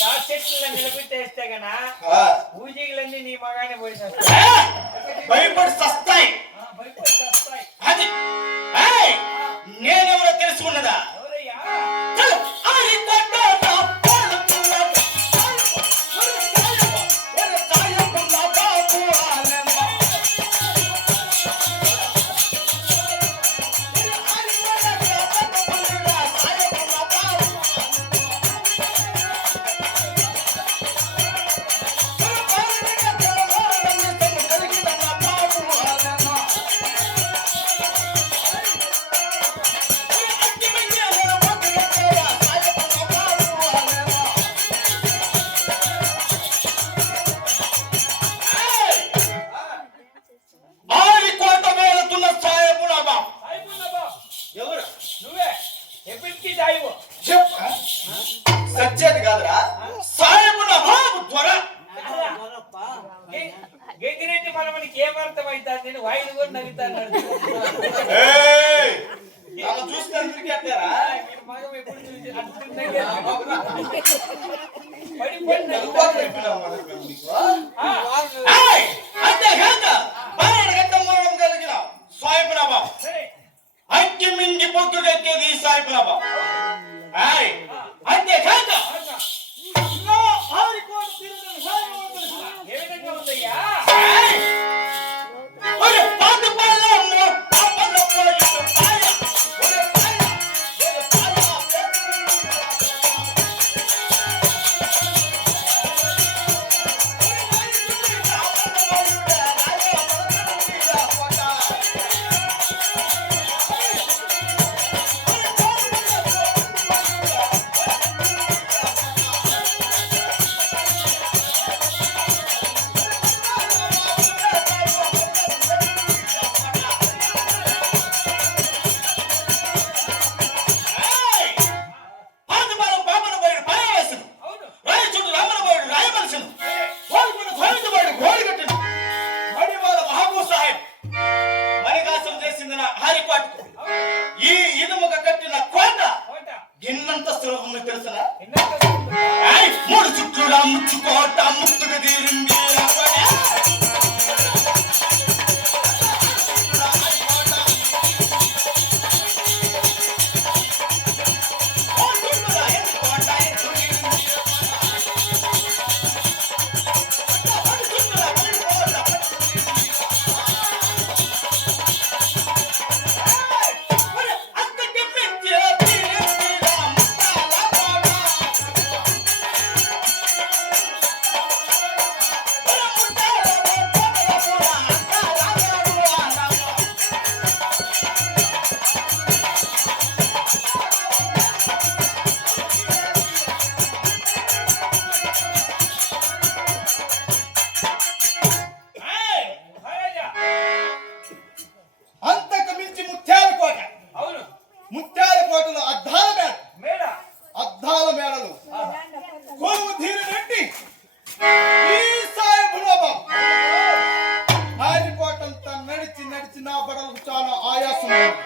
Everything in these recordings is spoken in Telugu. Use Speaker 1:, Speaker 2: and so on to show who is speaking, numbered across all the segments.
Speaker 1: దాచెట్ల నిలబెట్టేస్తే గనా పూజీలన్నీ నీ మగానే
Speaker 2: పోయేసారు భయపడి అది.
Speaker 1: గెంగిరెడ్డి మనమనికి ఏం అర్థం అవుతుంది నేను వాయిని కూడా నవ్వుతాను
Speaker 2: అంతేకాక మరణగట్ట మరణం కలిగిన సాయిబాబా? ఐక్యం మింగి
Speaker 1: పొత్తు
Speaker 2: కట్టేది సాయిబాబా? ఆయ్ திருவிழா முச்சு கோட்டா
Speaker 3: முத்துக்கு
Speaker 2: திரும்பியா Amen.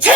Speaker 2: Çek!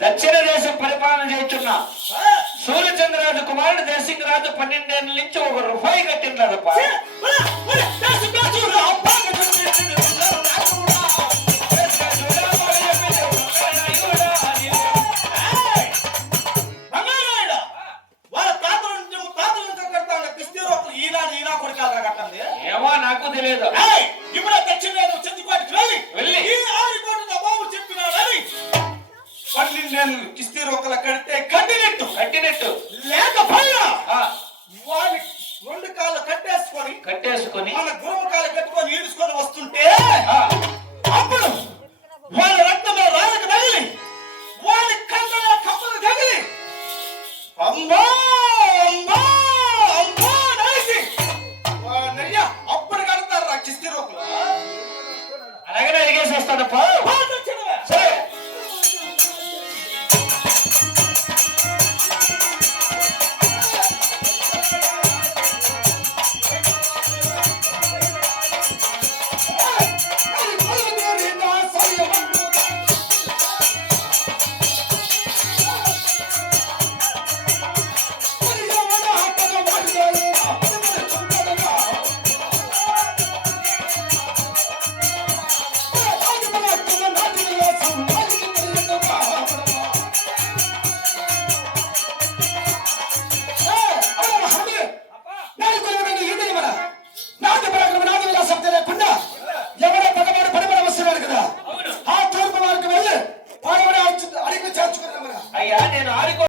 Speaker 3: దక్షిణ దేశం పరిపాలన చేస్తున్న. సూర్యచంద్రరాజు కుమారుడు దేశింగరాజు పన్నెండేళ్ళ నుంచి ఒక రూపాయి
Speaker 2: కట్టినదప్ప
Speaker 3: ఏమో నాకు తెలియదు